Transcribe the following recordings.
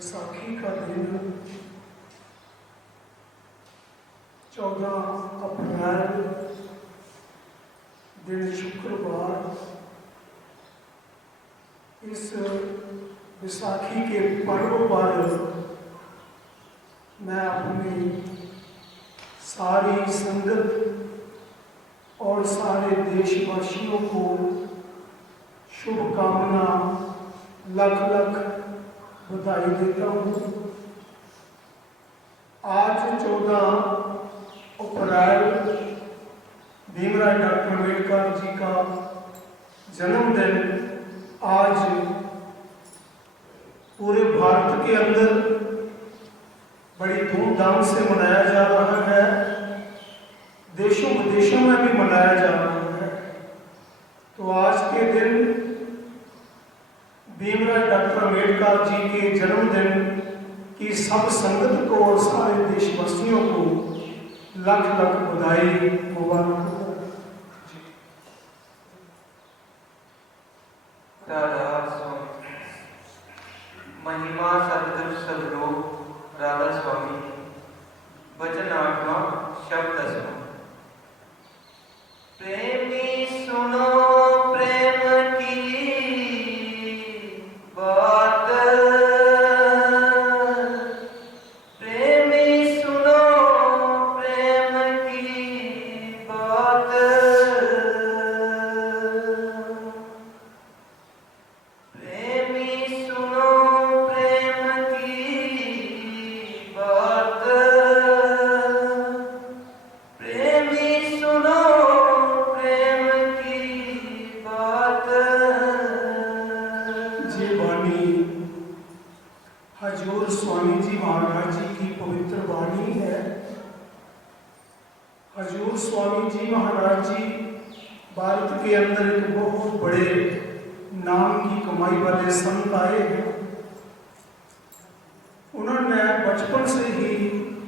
बैसाखी का दिन 14 अप्रैल दिन शुक्रवार। इस बैसाखी के पर्व पर मैं अपनी सारी संगत और सारे देशवासियों को शुभकामना लख लख बधाई देता हूँ। आज 14 अप्रैल भीमराव डॉक्टर अम्बेडकर जी का जन्मदिन आज पूरे भारत के अंदर बड़ी धूमधाम से मनाया जा रहा है। देशों विदेशों में भी मनाया जा रहा है। तो आज के दिन भीमराव डॉक्टर अम्बेडकर जी के जन्मदिन की सब संगत को और सारे देशवासियों को लख लख बधाई मुबारक हो। महिमा सतगुरु सदलोक राधा स्वामी। वचन 8वां शब्द 10वां। प्रेमी सुनो प्रेम की बात, प्रेमी सुनो प्रेम की बात, प्रेमी सुनो प्रेम की बात, प्रेमी सुनो प्रेम की बात। ये वाणी हजूर स्वामी जी महाराज जी की पवित्र वाणी है। हजूर स्वामी जी महाराज जी भारत के अंदर एक बहुत बड़े नाम की कमाई वाले संत आए हैं। उन्होंने बचपन से ही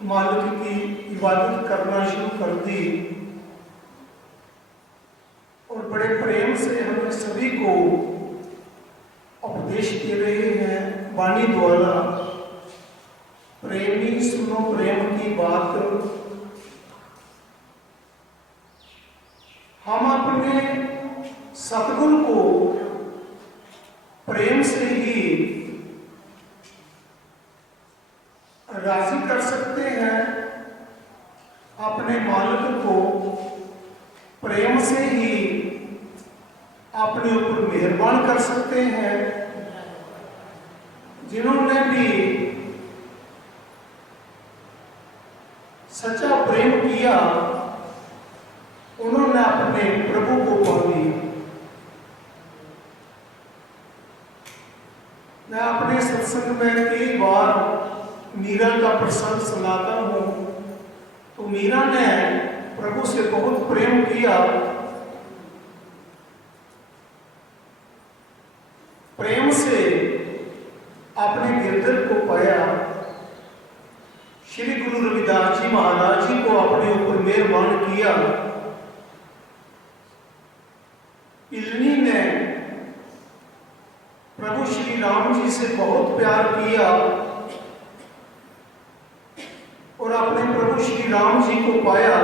मालिक की इबादत करना शुरू कर दी और बड़े प्रेम से हमें सभी को उपदेश दे रहे हैं वाणी द्वारा। प्रेमी सुनो प्रेम की बात। हम अपने सतगुरु को प्रेम से ही राजी कर सकते हैं। अपने मालिक को प्रेम से ही अपने ऊपर मेहरबान कर सकते हैं। जिन्होंने भी सच्चा प्रेम किया उन्होंने अपने प्रभु को पा लिया। मैं अपने सत्संग में कई बार मीरा का प्रसंग सुनाता हूँ। तो मीरा ने प्रभु से बहुत प्रेम किया। प्रेम से अपने गिरधर को पाया। श्री गुरु रविदास जी महाराज जी को अपने ऊपर मेहरबान किया। इलनी ने प्रभु श्री राम जी से बहुत प्यार किया और अपने प्रभु श्री राम जी को पाया।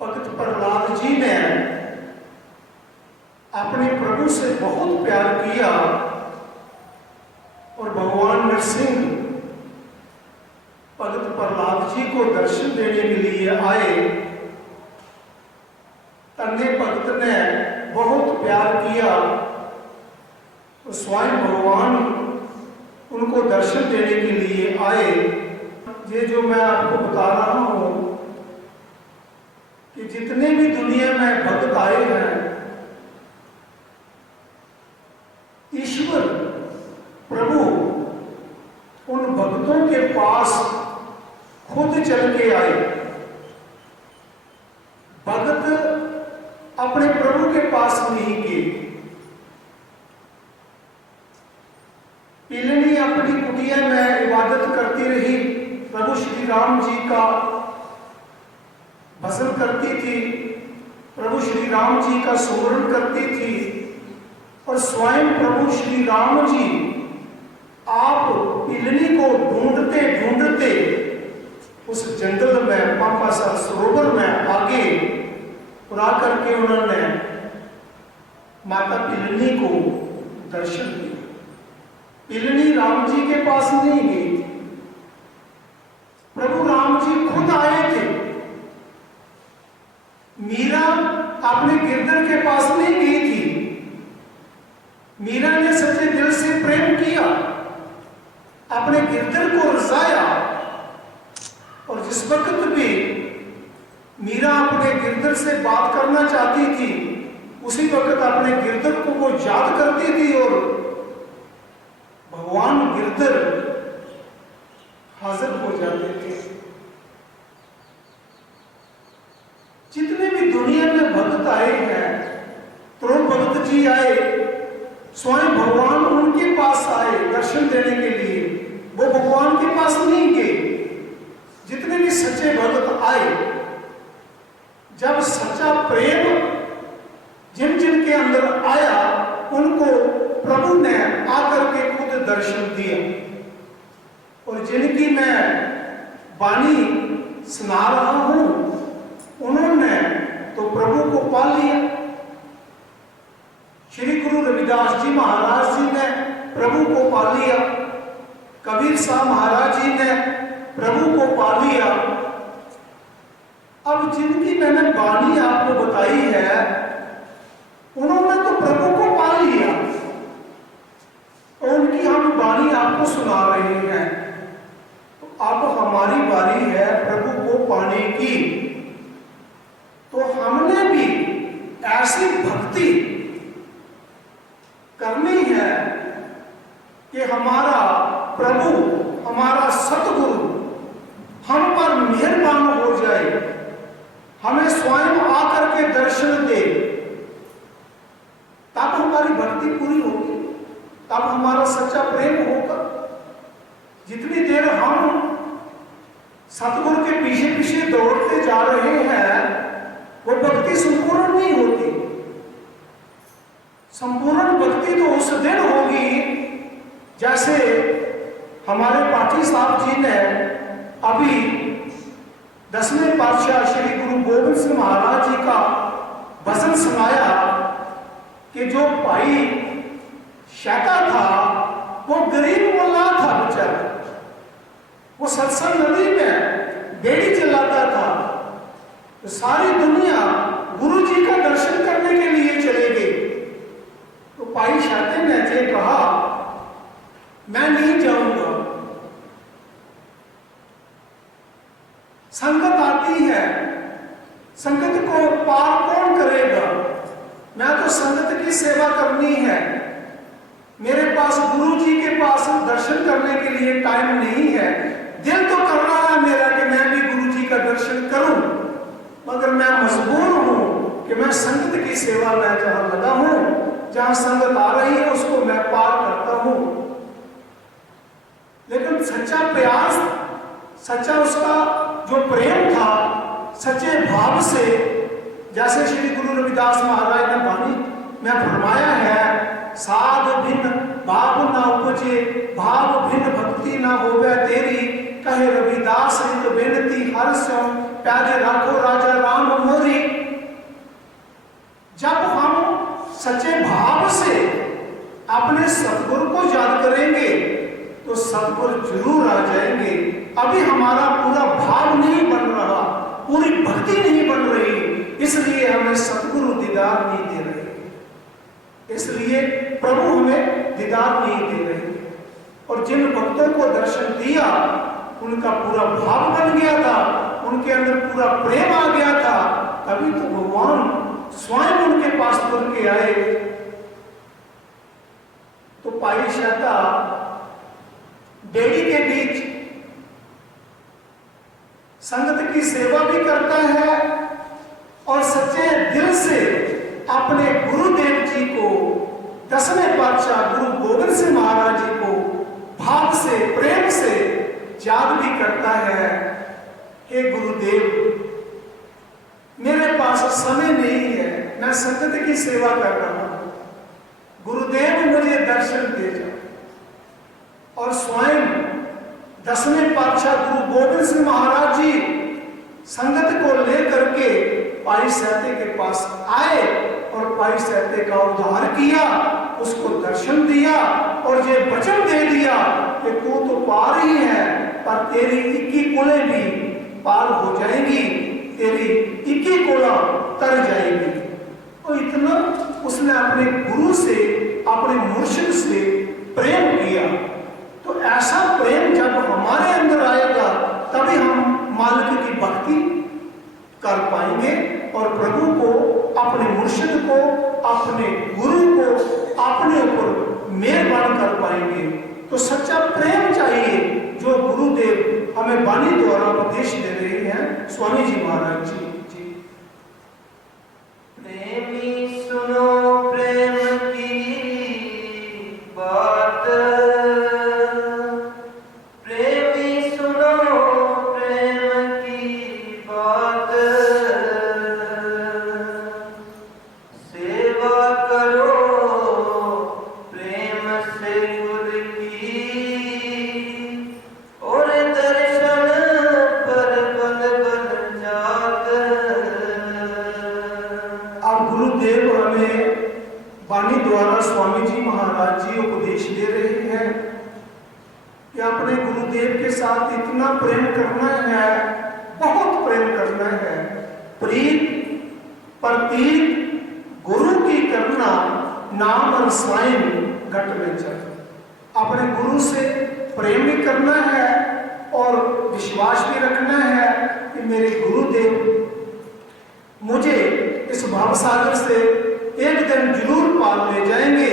भक्त प्रहलाद जी ने अपने प्रभु से बहुत प्यार किया और भगवान नरसिंह भक्त प्रहलाद जी को दर्शन देने के लिए आए। तन्ने भक्त ने बहुत प्यार किया तो स्वयं भगवान उनको दर्शन देने के लिए आए। ये जो मैं आपको बता रहा हूं कि जितने भी दुनिया में भक्त आए हैं, ईश्वर प्रभु उन भक्तों के पास खुद चल के आए। भक्त अपने प्रभु के पास नहीं गए। इलनी अपनी कुटिया में इबादत करती रही। प्रभु श्री राम जी का भजन करती थी, प्रभु श्री राम जी का सुमरण करती थी। और स्वयं प्रभु श्री राम जी आप पिलनी को ढूंढते ढूंढते उस जंगल में पापासार सरोवर में आगे और आकर के उन्होंने माता पिलनी को दर्शन दिया। पिलनी राम जी के पास नहीं गई थी, प्रभु राम जी खुद आए थे। मीरा अपने गिरधर के पास नहीं गई थी। मीरा ने सच्चे दिल से प्रेम किया, अपने गिरधर को रजाया, और जिस वक्त भी मीरा अपने गिरधर से बात करना चाहती थी उसी वक्त अपने गिरधर को वो याद करती थी और भगवान गिरधर हाजिर हो जाते थे। जितने भी दुनिया में भक्त आए हैं, त्रोण भगत जी आए, स्वयं भगवान उनके पास आए दर्शन देने के लिए, वो भगवान के पास नहीं गए। जितने भी सच्चे भक्त आए, जब सच्चा प्रेम जिन जिन के अंदर आया उनको प्रभु ने आकर के खुद दर्शन दिया। और जिनकी मैं वाणी सुना रहा हूं उन्होंने तो प्रभु को पा लिया। श्री गुरु रविदास जी महाराज जी ने प्रभु को पा लिया, कबीर साहब महाराज जी ने प्रभु को पा लिया। अब जिनकी मैंने वाणी आपको बताई है उन्होंने तो प्रभु को पा लिया और उनकी हम वाणी आपको सुना रहे हैं। तो अब हमारी बारी है प्रभु को पाने की। तो हमने भी ऐसी भक्ति करनी है कि हमारा प्रभु, हमारा सतगुरु हम पर मेहरबान हो जाए, हमें स्वयं आकर के दर्शन दे, तब हमारी भक्ति पूरी होगी, तब हमारा सच्चा प्रेम होगा। जितनी देर हम सतगुरु के पीछे पीछे दौड़ते जा रहे हैं वो भक्ति संपूर्ण नहीं होती। संपूर्ण भक्ति तो उस दिन होगी जैसे हमारे पाठी साहब जी ने अभी 10वें पातशाह श्री गुरु गोविंद सिंह महाराज जी का भजन सुनाया कि जो भाई शैता था वो गरीब मुल्ला था बेचारा, वो सत्संग नदी में बेड़ी चलाता था। तो सारी दुनिया गुरु जी का दर्शन करने के लिए चले गई। तो भाई शैते ने जे कहा मैं नहीं जाऊंगा, संगत आती है, संगत को पार कौन करेगा, मैं तो संगत की सेवा करनी है, मेरे पास गुरु जी के पास दर्शन करने के लिए टाइम नहीं है। दिल तो कर रहा है मेरा कि मैं भी गुरु जी का दर्शन करूं, मगर मैं मजबूर हूं कि मैं संगत की सेवा में जहां लगा हूं, जहां संगत आ रही है उसको मैं पार करता हूं। लेकिन सच्चा प्रयास, सच्चा उसका जो प्रेम था, सच्चे भाव से, जैसे श्री गुरु रविदास महाराज ने वाणी में फरमाया है, साध भिन्न भाव ना उपजे, भाव भिन्न भक्ति ना होवे तेरी, कहे रविदास रित बेनती हर स्यों, प्यारे राखो राजा राम मोरी। जब हम सच्चे भाव से अपने सतगुरु को याद करेंगे तो सतगुरु जरूर आ जाएंगे। अभी हमारा पूरा भाव नहीं बन रहा, पूरी भक्ति नहीं बन रही, इसलिए हमें सतगुरु दीदार नहीं दे रहे, इसलिए प्रभु हमें दीदार नहीं दे रहे। और जिन भक्तों को दर्शन दिया उनका पूरा भाव बन गया था, उनके अंदर पूरा प्रेम आ गया था, तभी तो भगवान स्वयं उनके पास तुर के आए। तो पाई शैता बेड़ी के बीच संगत की सेवा भी करता है और सच्चे दिल से अपने गुरुदेव जी को, 10वें पातशाह गुरु गोविंद सिंह महाराज जी को भाव से, प्रेम से याद भी करता है, हे गुरुदेव मेरे पास समय नहीं है, मैं संगत की सेवा कर रहा हूं, गुरुदेव मुझे दर्शन दे जाओ। और स्वयं 10वें पातशाह गुरु गोविंद सिंह महाराज जी संगत को लेकर के पाई सहते के पास आए और पाई सहते का उद्धार किया, उसको दर्शन दिया और ये वचन दे दिया कि तू तो पार ही है, पर तेरी 21 कुलें भी पार हो जाएंगी, तेरी 21 कुला तर जाएगी। तो इतना उसने अपने गुरु से, अपने मुर्शिद से प्रेम किया। तो ऐसा प्रेम जब हमारे अंदर आएगा तभी हम मालिक की भक्ति कर पाएंगे और प्रभु को, अपने मुर्शिद को, अपने गुरु को अपने ऊपर मेहरबान कर पाएंगे। तो सच्चा प्रेम चाहिए जो गुरुदेव हमें वाणी द्वारा उपदेश दे रहे हैं स्वामी जी महाराज जी। प्रेमी सुनो प्रेम की बात, प्रेमी सुनो प्रेम की बात, सेवा करो प्रेम से गुरु की, और दर्शन पर बल बल जात। अब गुरुदेव हमें वाणी द्वारा स्वामी जी महाराज जी उपदेश दे रहे हैं कि अपने गुरुदेव के साथ इतना प्रेम करना है, बहुत प्रेम करना है। प्रीत प्रतीत गुरु की करना, नाम और स्वयं घट में चल। अपने गुरु से प्रेम भी करना है और विश्वास भी रखना है कि मेरे गुरुदेव मुझे इस भावसागर से एक दिन जरूर पार ले जाएंगे,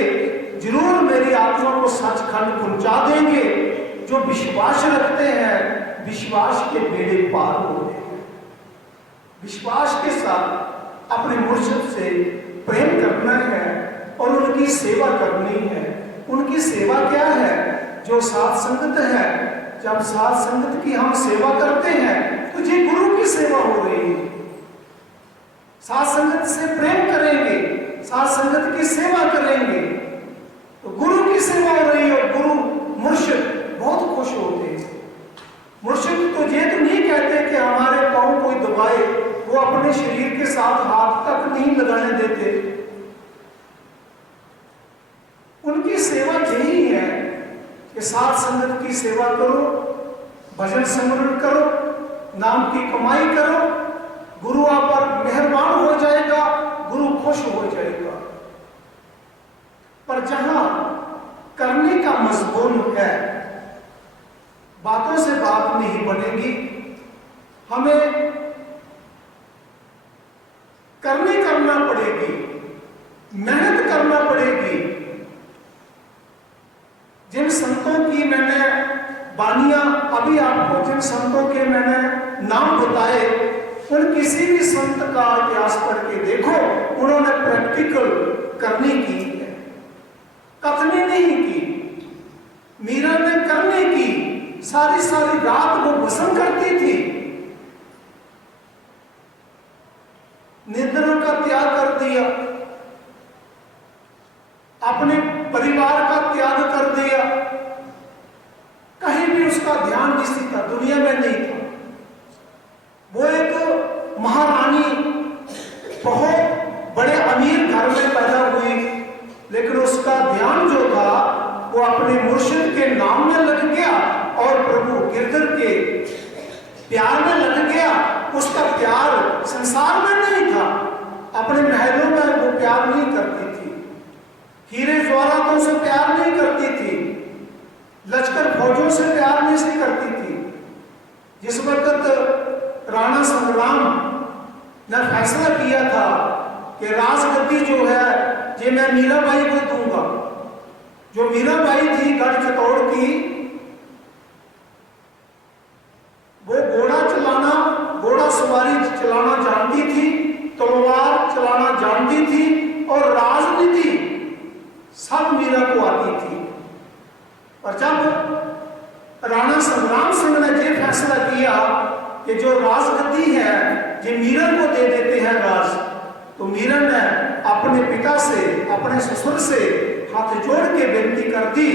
जरूर मेरी आत्मा को सचखंड पहुंचा देंगे। जो विश्वास रखते हैं, विश्वास के बेड़े पार होते हैं। विश्वास के साथ अपने मुर्शिद से प्रेम करना है और उनकी सेवा करनी है। उनकी सेवा क्या है? जो साथ संगत है, जब साथ संगत की हम सेवा करते हैं तो ये गुरु की सेवा हो रही है। साथ संगत से प्रेम करेंगे, साथ संगत की सेवा करेंगे तो गुरु की सेवा हो रही है। और गुरु मुर्शिद बहुत खुश होते हैं। मुर्शिद तो ये तो नहीं कहते कि हमारे पांव कोई दबाए, वो अपने शरीर के साथ हाथ तक नहीं लगाने देते। उनकी सेवा यही है कि साथ संगत की सेवा करो, भजन सिमरन करो, नाम की कमाई करो, गुरु आप पर मेहरबान हो जाएगा, गुरु खुश हो जाएगा। पर जहां करने का मजबून है, बातों से बात नहीं बनेगी, हमें करना पड़ेगी, मेहनत करना पड़ेगी। जिन संतों की मैंने बानियां अभी आपको, जिन संतों के मैंने नाम बताए, उन किसी भी संत का इतिहास पढ़ के देखो, उन्होंने प्रैक्टिकल करनी की है, कथनी नहीं की। मीरा ने करने की, सारी सारी रात वो भस्म करती थी, निद्रा का त्याग कर दिया, अपने परिवार का त्याग कर दिया, कहीं भी उसका ध्यान नहीं था, दुनिया में नहीं था। वो एक महारानी, बहुत बड़े अमीर घर में पैदा हुई, लेकिन उसका ध्यान जो था वो अपने मुर्शिद के नाम में लग गया और प्रभु गिरधर के प्यार में लग गया। उसका प्यार संसार में नहीं था, अपने महलों में वो प्यार नहीं करती थी, हीरे ज्वारातों से प्यार नहीं करती थी, लश्कर फौजों से प्यार नहीं से करती थी। जिस वक्त राणा संग्राम ने फैसला किया था कि राजगद्दी जो है ये मैं मीराबाई को दूंगा, जो मीराबाई थी गढ़ चित्तौड़ की, वो घोड़ा सवारी चलाना जानती थी, तलवार चलाना जानती थी और राजनीति सब मीरा को आती थी। और जब राणा संग्राम सिंह ने यह फैसला किया कि जो राजगद्दी है ये मीरा को दे देते हैं राज, तो मीरा ने अपने पिता से, अपने ससुर से हाथ जोड़ के बेनती कर दी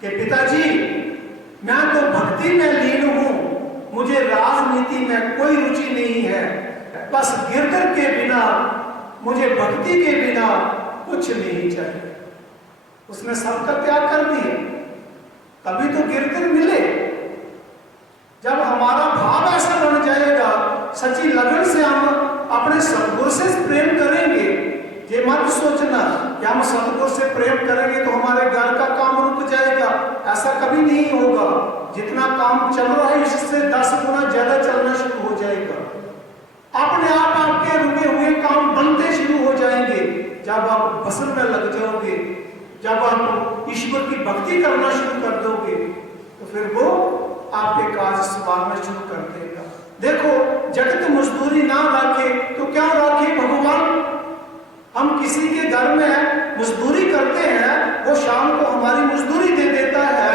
कि पिताजी, मैं तो भक्ति में लीन हूं, मुझे राजनीति में कोई रुचि नहीं है, बस गिरधर के बिना, मुझे भक्ति के बिना कुछ नहीं चाहिए। उसने सबका त्याग कर दिया। तभी तो गिरधर मिले। जब हमारा भाव ऐसा बन जाएगा, सच्ची लगन से हम अपने सतगुरु से प्रेम करेंगे। ये मत सोचना कि हम सतगुरु से प्रेम करेंगे तो हमारे घर का काम रुक जाएगा, ऐसा कभी नहीं होगा। जितना काम चल रहा है इससे 10 गुना ज्यादा चलना शुरू हो जाएगा। अपने आप आपके रुके हुए काम बनते शुरू हो जाएंगे। जब आप भजन में लग जाओगे, जब आप ईश्वर की भक्ति करना शुरू कर दोगे, तो फिर वो आपके कार्य संभालना शुरू कर देगा। देखो, जगत मजदूरी ना रखे तो क्या रखे भगवान? हम किसी के घर में मजदूरी करते हैं, वो शाम को हमारी मजदूरी दे देता है।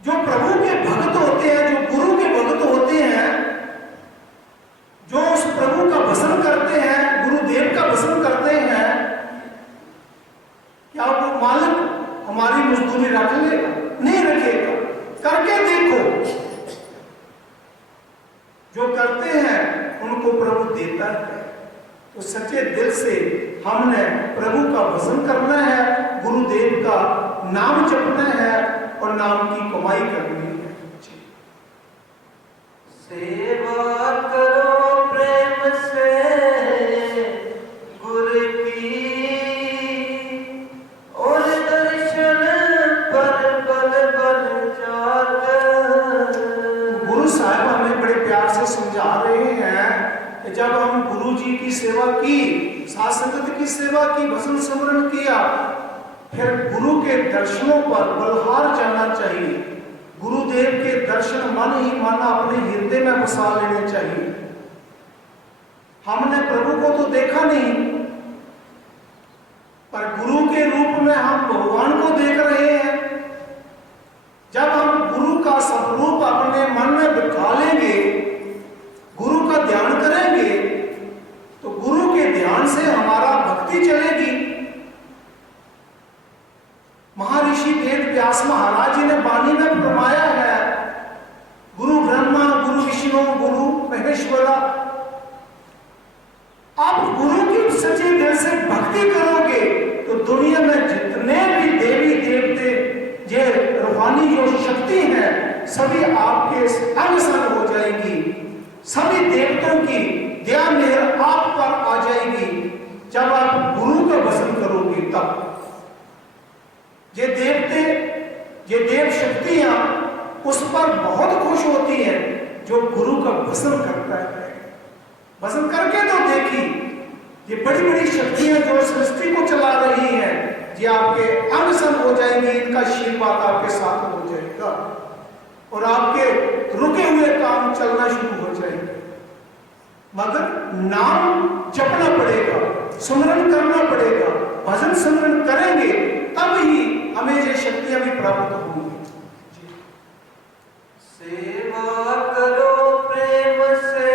जो प्रभु के भक्त होते हैं, जो गुरु के भक्त होते हैं, जो उस प्रभु का भजन करते हैं, गुरुदेव का भजन करते हैं, क्या वो मालिक हमारी मजदूरी रख लेगा? नहीं रखेगा। करके देखो, जो करते हैं उनको प्रभु देता है। तो सच्चे दिल से हमने प्रभु का भजन करना है, गुरुदेव का नाम जपना है और नाम की कमाई करनी है। सेवा करो प्रेम से गुरु की, और दर्शन पर बल बल जाता। गुरु साहब हमें बड़े प्यार से समझा रहे हैं कि जब हम गुरु जी की सेवा की, साध संगत की सेवा की, भजन स्मरण किया, फिर गुरु के दर्शनों पर बलहार जाना चाहिए। गुरुदेव के दर्शन मन ही मन अपने हृदय में बसा लेने चाहिए। हमने प्रभु को तो देखा नहीं, पर गुरु के रूप में हम भगवान को देख रहे हैं। जब हम गुरु का स्वरूप अपने मन में बिठा लेंगे, गुरु का ध्यान करेंगे, तो गुरु के ध्यान से हमारा भक्ति चलेगी। महर्षि वेद व्यास महाराज जी ने वाणी में फरमाया है, गुरु ब्रह्मा, गुरु विष्णु, गुरु महेश्वरा। आप गुरु की सच्चे दिल से भक्ति करोगे तो दुनिया में जितने भी देवी देवते, ये रूहानी जो शक्ति है, सभी आपके अंग संग हो जाएंगी। सभी देवताओं की दया मेहर आप पर आ जाएगी जब आप गुरु का भजन करोगे। तब ये देवते, ये देव शक्तियां उस पर बहुत खुश होती हैं जो गुरु का भजन करता है। भजन करके तो देखी, ये बड़ी बड़ी शक्तियां जो सृष्टि को चला रही हैं, ये आपके अंग संग हो जाएंगे। इनका आशीर्वाद आपके साथ हो जाएगा और आपके रुके हुए काम चलना शुरू हो जाएंगे। मगर नाम जपना पड़ेगा, सुमरन करना पड़ेगा, भजन सुमरन करेंगे तब ही हमें ये शक्तियां भी प्राप्त होंगी। सेवा करो प्रेम से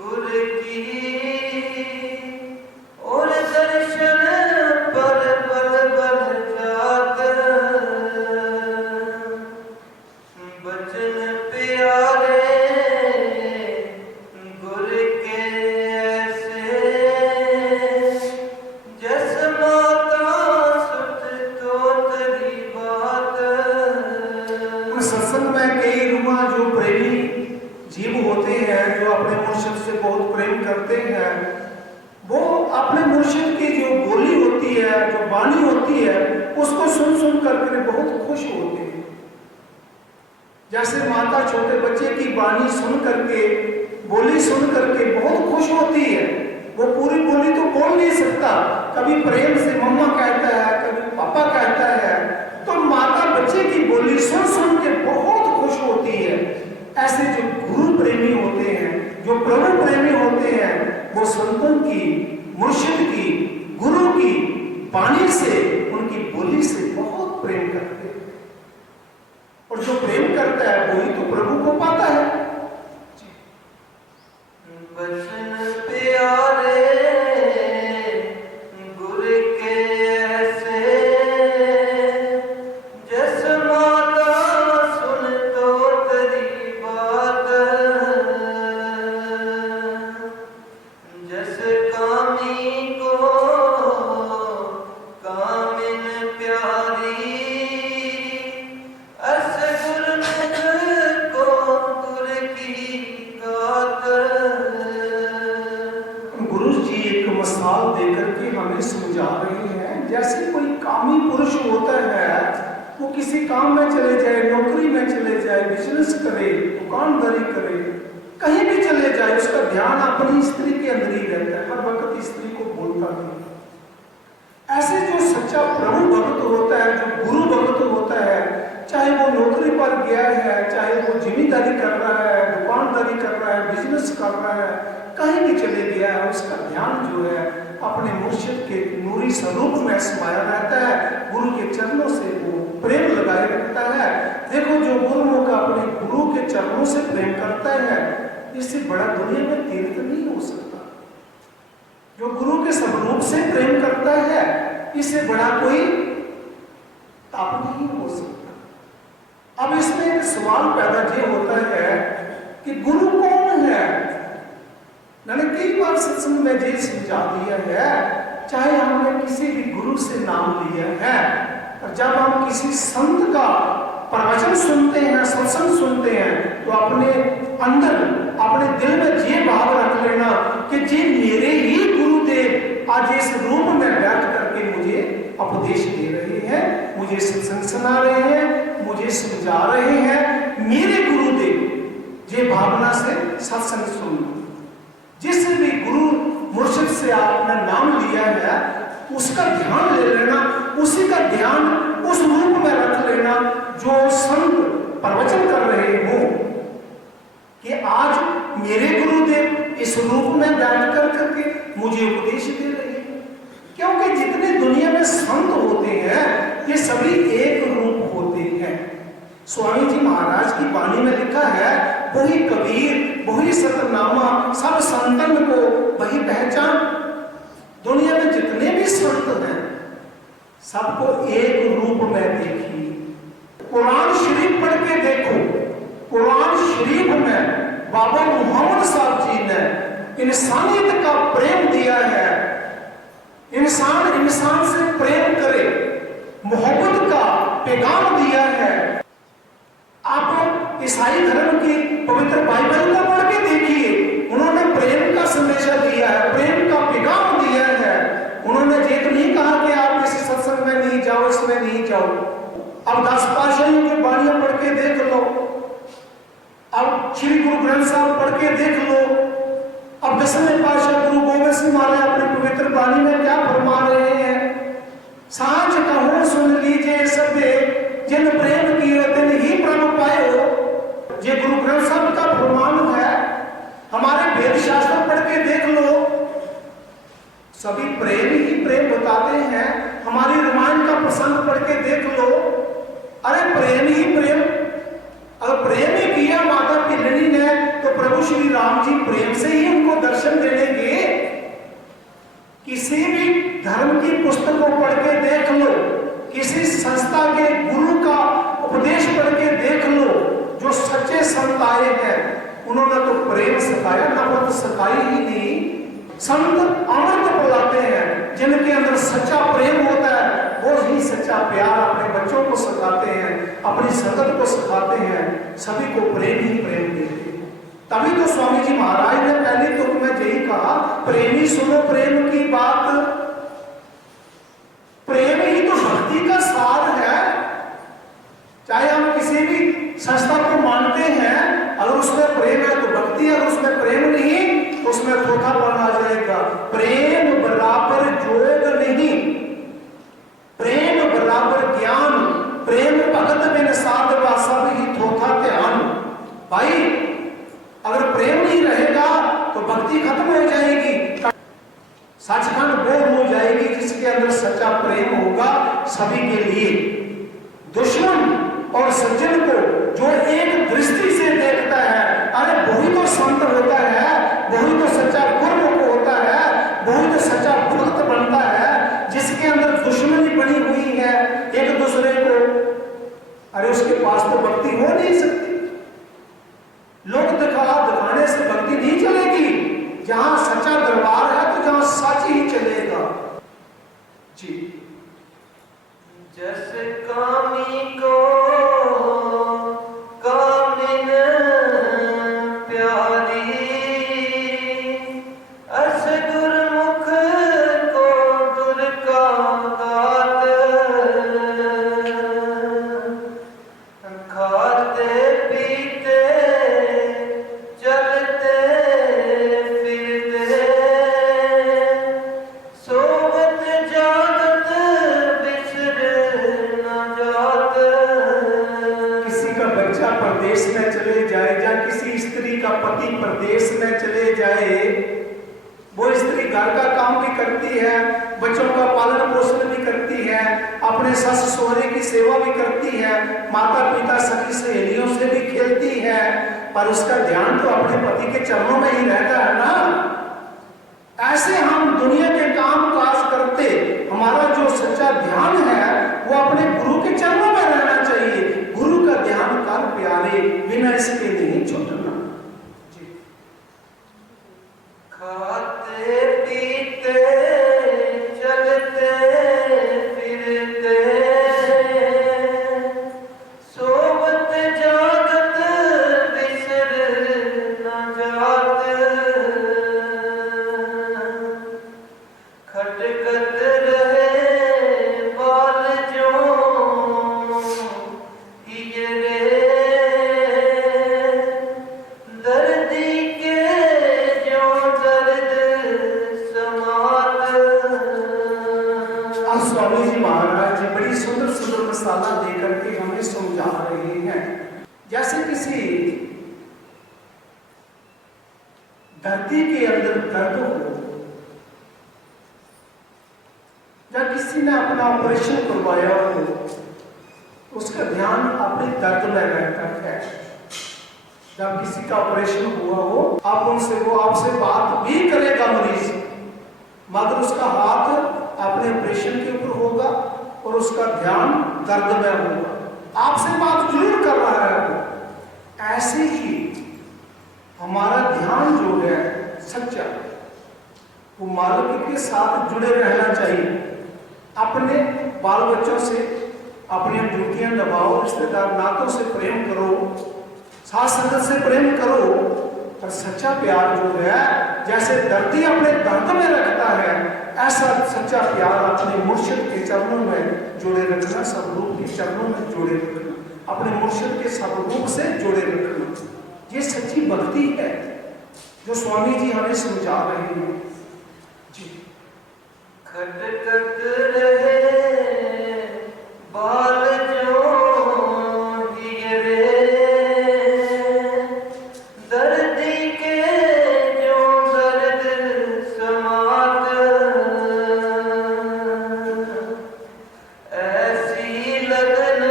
गुरु की, और दर्शन पर बल बल जाता। बचन प्यारे गुरु के ऐसे, जस माता सुत तो तरी बात। सत्संग में कई रुआ जो प्रेमी जीव होते हैं, जो अपने मुर्शिद से बहुत प्रेम करते हैं, वो अपने मुर्शिद की जो बोली होती है, जो वाणी होती है, उसको सुन सुन करके बहुत खुश होते हैं। जैसे माता छोटे बच्चे की वाणी सुन करके, बोली सुन करके बहुत खुश होती है। वो पूरी बोली तो बोल नहीं सकता, कभी प्रेम से मम्मा कहता है, कभी पापा कहता है, तो माता बच्चे की बोली सुन सुन के बहुत खुश होती है। ऐसे जो गुरु प्रेमी होते हैं, जो प्रभु प्रेमी होते हैं, वो संतों की, मुर्शिद की, गुरु की वाणी से, उनकी बोली से बहुत प्रेम करते हैं। और जो प्रेम करता है वही तो प्रभु को पाता है। बचन प्यारे मिसाल देकर के हमें समझा रहे हैं। जैसे कोई कामी पुरुष होता है, वो किसी काम में चले जाए, नौकरी में चले जाए, बिजनेस करे, दुकानदारी करे, कहीं भी चले जाए, उसका ध्यान अपनी स्त्री के अंदर ही रहता है, हर वक्त स्त्री को बोलता नहीं। ऐसे जो सच्चा प्रभु भक्त होता है, जो गुरु भक्त होता है, चाहे वो नौकरी पर गया है, चाहे वो जिम्मेदारी कर रहा है, दुकानदारी कर रहा है, बिजनेस कर रहा है, कहीं भी चले गया है, उसका ध्यान जो है अपने मुर्शिद के नूरी स्वरूप में समाया रहता है। गुरु के चरणों से वो प्रेम लगाए रखता है। देखो, जो गुरुमुख अपने गुरु के चरणों से प्रेम करता है, इससे बड़ा दुनिया में तीर्थ नहीं हो सकता। जो गुरु के स्वरूप से प्रेम करता है, इससे बड़ा कोई ताप नहीं हो सकता। अब इसमें एक सवाल पैदा ये होता है कि गुरु कौन है। मैंने कई बार सत्संग में ये समझा दिया है, चाहे हमने किसी भी गुरु से नाम लिया है, और जब हम किसी संत का प्रवचन सुनते हैं, सत्संग सुनते हैं, तो अपने अंदर, अपने दिल में ये भाव रख लेना कि जी मेरे ही गुरुदेव आज इस रूप में बैठ करके मुझे उपदेश दे रहे हैं, मुझे सत्संग सुना रहे हैं, मुझे समझा रहे हैं। मेरे गुरुदेव, ये भावना से सत्संग सुनना। जिस भी गुरु मुर्शिद से आपने नाम लिया है, उसका ध्यान ले लेना, उसी का ध्यान उस रूप में रख लेना जो संत प्रवचन कर रहे हो, कि आज मेरे गुरुदेव इस रूप में बैठ कर करके मुझे उपदेश दे रहे हैं। क्योंकि जितने दुनिया में संत होते हैं, ये सभी एक रूप होते हैं। स्वामी जी महाराज की वाणी में लिखा है, वही कबीर, वही सतनामा, सब संतन को वही पहचान। दुनिया में जितने भी संत हैं, सबको एक रूप में देखिए। कुरान शरीफ पढ़ के देखो, कुरान शरीफ में बाबा मोहम्मद साहब जी ने इंसानियत का प्रेम दिया है। इंसान इंसान से प्रेम करे, मोहब्बत का पैगाम दिया है। आप ईसाई धर्म की पवित्र बाइबल को पढ़ के देखिए, उन्होंने प्रेम का संदेशा दिया है, प्रेम का पैगाम दिया है। उन्होंने ये तो नहीं कहा कि आप इस सत्संग में नहीं जाओ, इसमें नहीं जाओ। अब 10 पातशाहियों की वाणियां पढ़ के देख लो, अब श्री गुरु ग्रंथ साहब पढ़ के देख लो, अब 10वें पातशाह गुरु गोबिंद सिंह महाराज अपनी पवित्र वाणी में क्या फरमा रहे हैं। सांझ कहूं सुन लीजिए सबे, जिन प्रेम किए तिन ही प्रभु पायो। ये गुरु ग्रंथ साहब का फरमान है। हमारे वेद शास्त्र पढ़ के देख लो, सभी प्रेम ही प्रेम बताते हैं। हमारी रामायण का प्रसंग पढ़ के देख लो, अरे प्रेम ही प्रेम। अगर प्रेम ही किया माता पिल्लनी ने, तो प्रभु श्री राम जी प्रेम से ही उनको दर्शन देंगे। किसी भी धर्म की पुस्तक को पढ़ के देख लो, किसी संस्था के गुरु का उपदेश पढ़ के देख लो, जो सच्चे संत आए हैं, उन्होंने तो प्रेम सिखाया, नफरत सिखाई ही नहीं। संत अमृत पिलाते हैं, जिनके अंदर सच्चा प्रेम होता है, वो ही सच्चा प्यार अपने बच्चों को सिखाते हैं, अपनी संगत को सिखाते हैं, सभी को प्रेम ही प्रेम देते हैं। तभी तो स्वामी जी महाराज ने पहले तुक में यही कहा, प्रेमी सुनो प्रेम की बात। प्रेम ही तो भक्ति का सार है। चाहे हम किसी भी संस्था को मानते हैं, अगर उसमें प्रेम है तो भक्ति, अगर उसमें प्रेम नहीं तो उसमें धोखापन आ जाएगा। प्रेम बराबर जोग नहीं, प्रेम बराबर ज्ञान, प्रेम भगत बिन साधवा सब ही थोथा ध्यान। भाई, अगर प्रेम नहीं रहेगा तो भक्ति खत्म हो जाएगी, सचखंड बोध हो जाएगी। जिसके अंदर सच्चा प्रेम होगा सभी के लिए, दुश्मन और सज्जन को जो एक दृष्टि से देखता है, अरे वही तो संत होता है, वही तो सच्चा गुरुमुख होता है, वही तो सच्चा भक्त बनता है। जिसके अंदर दुश्मनी बनी हुई है एक दूसरे को, अरे उसके पास तो भक्ति हो नहीं सकती। लोग दिखाने से भक्ति नहीं चलेगी। जहां सच्चा दरबार है तो जहां सच ही चलेगा। जी, जैसे कामी को कामिन प्यारी, अस गुरमुख बच्चों का पालन पोषण भी करती है, अपने सस सहुरे की सेवा भी करती है, माता पिता सखी सहेलियों से भी खेलती है, पर उसका ध्यान तो अपने पति के चरणों में ही रहता है ना। ऐसे हम दुनिया के काम काज करते, हमारा जो सच्चा ध्यान है वो अपने गुरु के चरणों में रहना चाहिए। गुरु का ध्यान कर प्यारे, बिना इसके नहीं छूटना। खाते पीते चलते फिरते सोवत जागत बिसर न जात खटकत रहे बाल जो हियरे दर्दी के जो दर्द समात। अब स्वामी जी महाराज जी बड़ी सुंदर सुंदर मसाला देकर के हमें समझा रहे हैं। जैसे किसी धरती के अंदर दर्द हो, या किसी ने अपना ऑपरेशन करवाया हो, उसका ध्यान अपने दर्द में रहता है। जब किसी का ऑपरेशन हुआ हो, आप उनसे, वो आपसे बात भी करेगा मरीज, मगर उसका हाथ अपने ऑपरेशन के ऊपर होगा और उसका ध्यान दर्द में होगा। आपसे बात जरूर कर रहा है वो। ऐसे ही हमारा ड्यान जो है सच्चा, वो मालिक के साथ जुड़े रहना चाहिए। अपने बाल बच्चों से अपनी ड्यूटियां निभाओ, रिश्तेदार नातों से प्रेम करो, साथ संगत से प्रेम करो, पर सच्चा प्यार जो है, जैसे दर्दी अपने दर्द में रखता है, ऐसा सच्चा प्यार अपने मुर्शिद के चरणों में जोड़े रखना, सब रूप के चरणों में जोड़े रखना, अपने मुर्शिद के सब रूप से जोड़े रखना। ये सच्ची भक्ति है जो स्वामी जी हमें समझा रहे हैं जी। खटकत रहे बाल जो हियरे दर्दी के जो दर्द समात। ऐसी लगन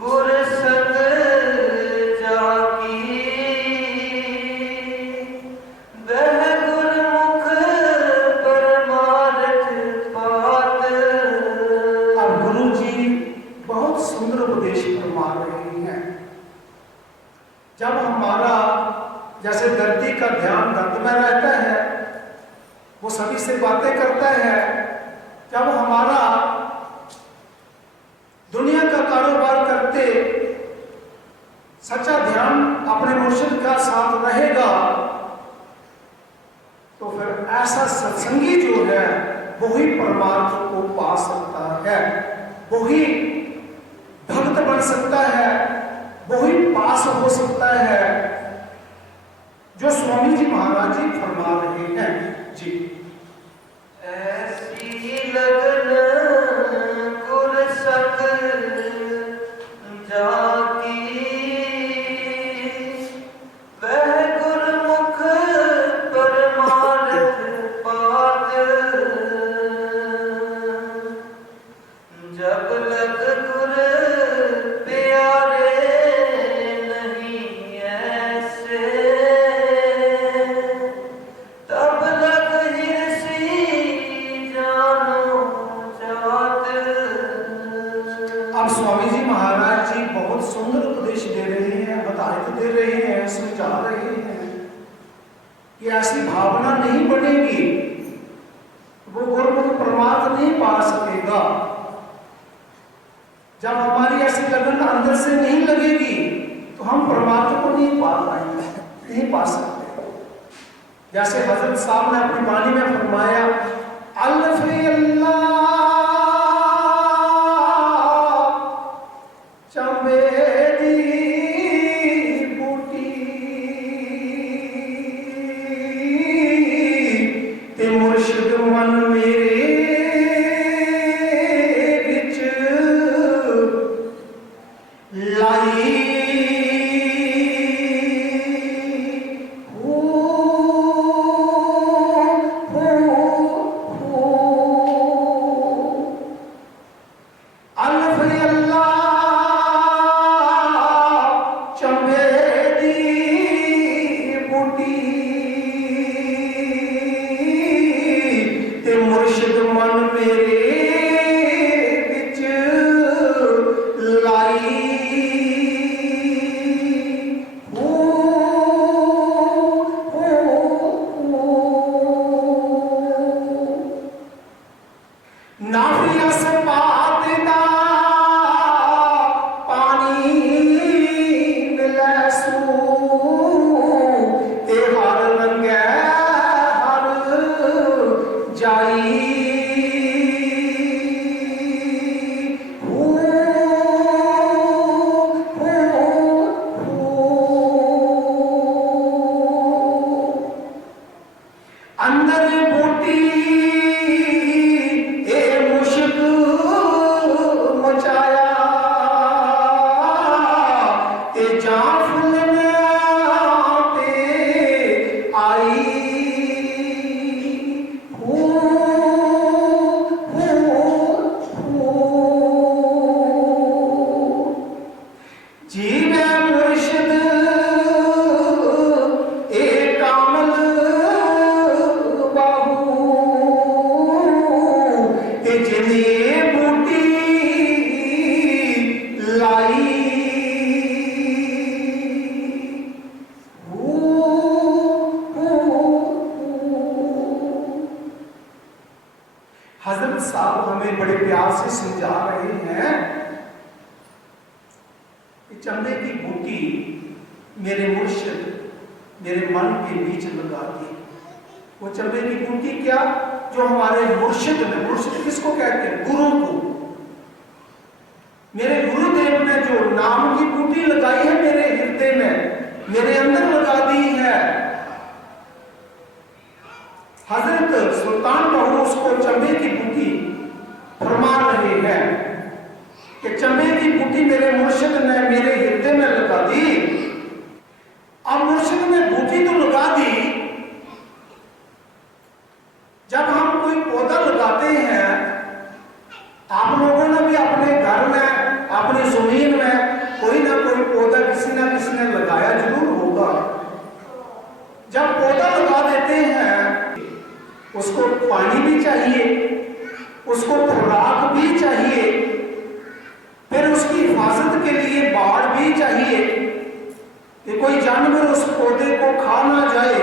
गुर संग जाकी वह गुरमुख परमार्थ पात। अब गुरु जी बहुत सुंदर उपदेश फरमा रहे हैं। जब हमारा जैसे दर्दी का ध्यान दर्द में रहता है, वो सभी से बातें करता है, जब हमारा दुनिया का कारोबार करते सच्चा ध्यान अपने मुर्शिद का साथ रहेगा, तो फिर ऐसा सत्संगी जो है वो ही परमार्थ को पा सकता है, वो ही भक्त बन सकता है, वो ही पास हो सकता है, जो स्वामी जी महाराज जी फरमा रहे हैं जी। ऐसी लगन गुर संग जाकी वह गुरमुख परमार्थ पात। जब लग गुर प्यारे नहीं ऐसे तब लग हिरसी जानो जात। अब स्वामी जी महाराज जी बहुत सुंदर उपदेश दे रहे हैं, बताए दे रहे हैं, समझा रहे हैं कि ऐसी भावना नहीं बनेगी, वो गुरमुख परमार्थ नहीं पा सकेगा। जब हमारी ऐसी लगन अंदर से नहीं लगेगी तो हम परमात्मा को नहीं पा पाएंगे, नहीं पा सकते। जैसे हजरत साहब ने अपनी वाणी में फरमाया, अल्फे अल्लाह चंबेदी बूटी ते मुर्शिद मन मेरे विच लाई हो जाई अंदर बूटी ए मुश्क मचाया ते जाफुल पे आई जी मैं मुर्शिद ए कामल बूटी लाई हजरत साहब हमें बड़े प्यार से समझा रहे हैं कि चमड़े की बूटी मेरे मुर्शिद मेरे मन के बीच लगा दी। वो चमड़े की बूटी क्या, जो हमारे मुर्शिद में, मुर्शिद किसको कहते हैं, गुरु को, मेरे गुरुदेव ने जो नाम की बूटी लगाई है मेरे हृदय में, मेरे अंदर लगा दी है। हजरत सुल्तान बाहू उसको चंबे की बूटी फरमा रहे हैं कि चंबे की बूटी मेरे मुर्शिद ने मेरे हृदय में लगा दी। अब मुर्शिद ने बूटी तो लगा दी, जब हम कोई पौधा लगाते हैं, आप लोगों ने भी अपने घर में, अपनी जमीन में कोई ना कोई पौधा किसी ना किसी ने लगाया जरूर होगा। जब पौधा लगा देते हैं, उसको पानी भी चाहिए, उसको खुराक भी चाहिए, फिर उसकी हिफाजत के लिए बाड़ भी चाहिए कि कोई जानवर उस पौधे को खा ना जाए।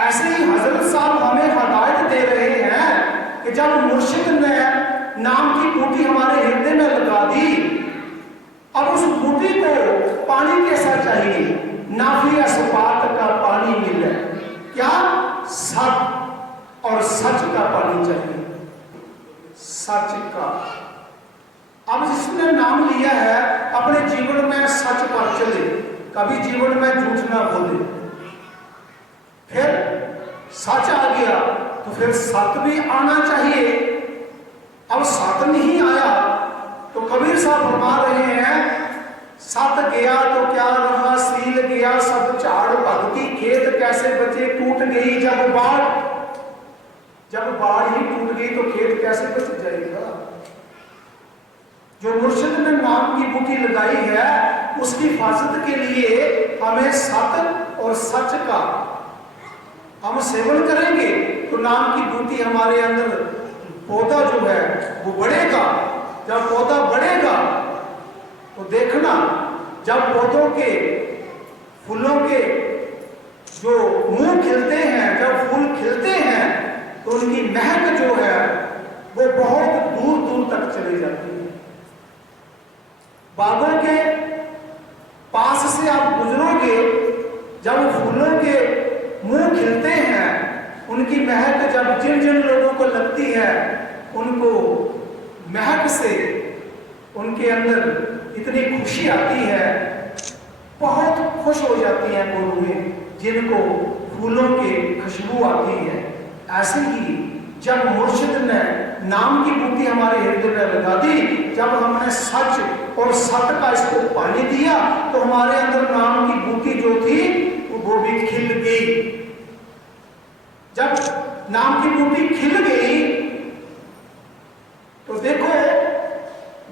ऐसे ही हजरत साहब हमें हदायत दे रहे हैं कि जब मुर्शिद ने नाम की बूटी हमारे हृदय में लगा दी, अब उस बूटी को पानी कैसा चाहिए, नाफी असबात का पानी मिले, क्या, सत और सच का पानी चाहिए, सच का। अब जिसने नाम लिया है अपने जीवन में सच पर चले, कभी जीवन में झूठ ना बोले, फिर सच आ गया तो फिर सत भी आना चाहिए। अब सत नहीं आया तो कबीर साहब फरमा रहे हैं, सत गया तो क्या रहा, सील गया सब झाड़, भक्ति खेत कैसे बचे, टूट गई जब बाढ़, जब बाढ़ ही टूट गई तो खेत कैसे बच जाएगा। जो मुर्शिद ने नाम की बूटी लगाई है, उसकी हिफाजत के लिए हमें सत और सच का हम सेवन करेंगे तो नाम की बूटी हमारे अंदर, पौधा जो है वो बढ़ेगा। जब पौधा बढ़ेगा तो देखना, जब पौधों के फूलों के जो मुंह खिलते हैं, जब फूल खिलते हैं तो उनकी महक जो है वो बहुत दूर दूर तक चली जाती है। बागों के पास से आप गुजरोगे, जब फूलों के मुंह खिलते हैं, उनकी महक जब जिन जिन लोगों को लगती है, उनको महक से उनके अंदर इतनी खुशी आती है, बहुत खुश हो जाती हैं वो रूहें जिनको फूलों की खुशबू आती है। ऐसे ही जब मुर्शिद ने नाम की बूटी हमारे हृदय में लगा दी, जब हमने सच और सत का इसको पानी दिया, तो हमारे अंदर नाम की बूटी जो थी वो भी खिल गई। जब नाम की बूटी खिल गई तो देखो,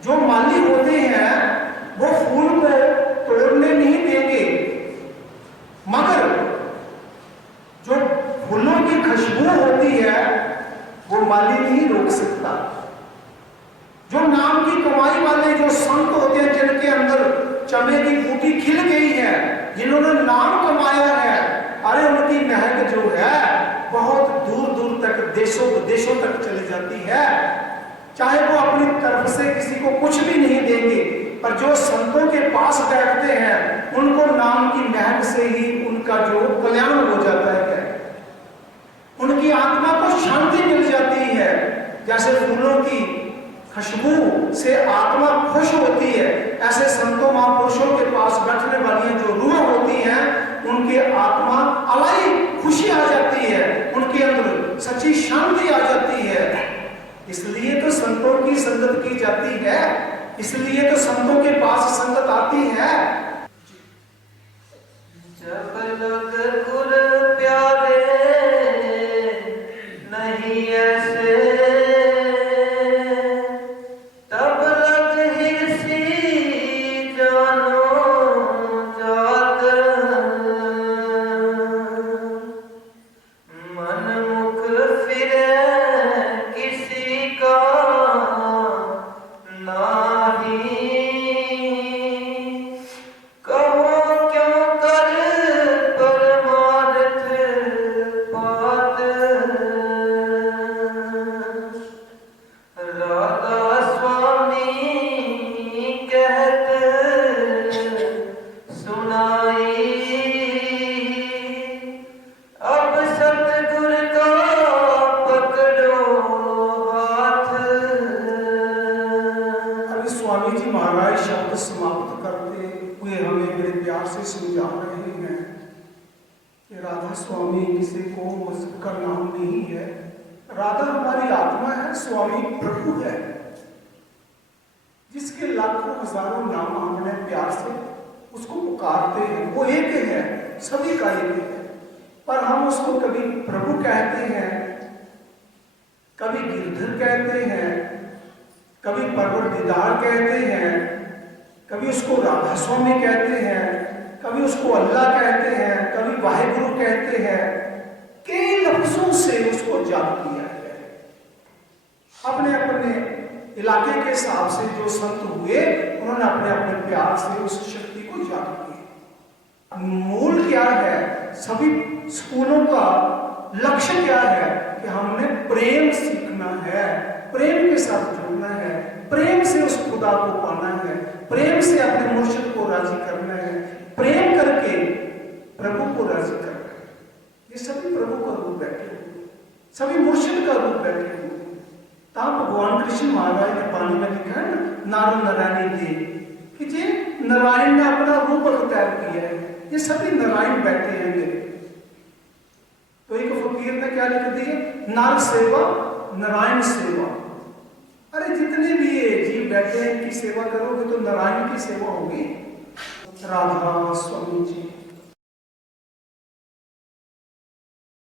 जो माली होते हैं वो फूल को तोड़ने नहीं देंगे, मगर जो फूलों की खुशबू होती है वो माली नहीं रोक सकता। जो नाम की कमाई वाले जो संत होते हैं, जिनके अंदर चंबे की बूटी खिल गई है, जिन्होंने नाम कमाया है, अरे उनकी महक जो है बहुत दूर दूर तक, देशों विदेशों तक चली जाती है। चाहे वो अपनी तरफ से किसी को कुछ भी नहीं देंगे, पर जो संतों के पास बैठते हैं उनको नाम की महक से ही उनका जो कल्याण हो जाता है, उनकी आत्मा को शांत जैसे फूलों की खुशबू से आत्मा खुश होती है, ऐसे संतों महापुरुषों के पास बैठने वाली जो रूह होती हैं, उनके आत्मा अलाई खुशी आ जाती है, उनके अंदर सच्ची शांति आ जाती है। इसलिए तो संतों की संगत की जाती है, इसलिए तो संतों के पास संगत आती है। जब लग गुर प्यारे नहीं ऐसे, तब लग हिरसी जानो जात, मन मुख फिरे किसी का नाही, कहो क्यों कर परमार्थ बात, राधा स्वामी कहत सुनाई, अब सतगुर का पकड़ो हाथ। अभी स्वामी जी महाराज शब्द समाप्त करते हुए हमें बड़े प्यार से समझा रहे हैं कि राधा स्वामी किसी को मजहब का नाम नहीं है। राधा हमारी आत्मा है, स्वामी प्रभु है, जिसके लाखों हजारों नाम हमने प्यार से उसको पुकारते हैं। वो एक है, सभी का एक है, पर हम उसको कभी प्रभु कहते हैं, कभी गिरधर कहते हैं, कभी परवरदिगार कहते हैं, कभी उसको राधा स्वामी कहते हैं, कभी उसको अल्लाह कहते हैं, कभी वाहिगुरु कहते हैं। कई लफ्जों से उसको याद किया है। अपने अपने इलाके के हिसाब से जो संत हुए, उन्होंने अपने अपने प्यार से उस शक्ति को याद किया। मूल क्या है? सभी स्कूलों का लक्ष्य क्या है कि हमने प्रेम सीखना है, प्रेम के साथ जुड़ना है, प्रेम से उस खुदा को पाना है, प्रेम से अपने मुर्शिद को राजी करना है, प्रेम करके प्रभु को राजी करना है। ये सभी प्रभु का रूप बैठे हुए, सभी मुर्शिद का रूप बैठे हुए। तब भगवान कृष्ण महाराज ने पानी में लिखा है नारायण नारायणी दे, कि जे नारायण ने अपना रूप अख्तियार किया है, ये सभी नारायण बैठे हैं मेरे। तो एक फकीर ने क्या लिख दिया? नार सेवा नारायण सेवा। अरे जितने भी ये जीव बैठे हैं इनकी सेवा करोगे तो नारायण की सेवा होगी। राधा स्वामी जी।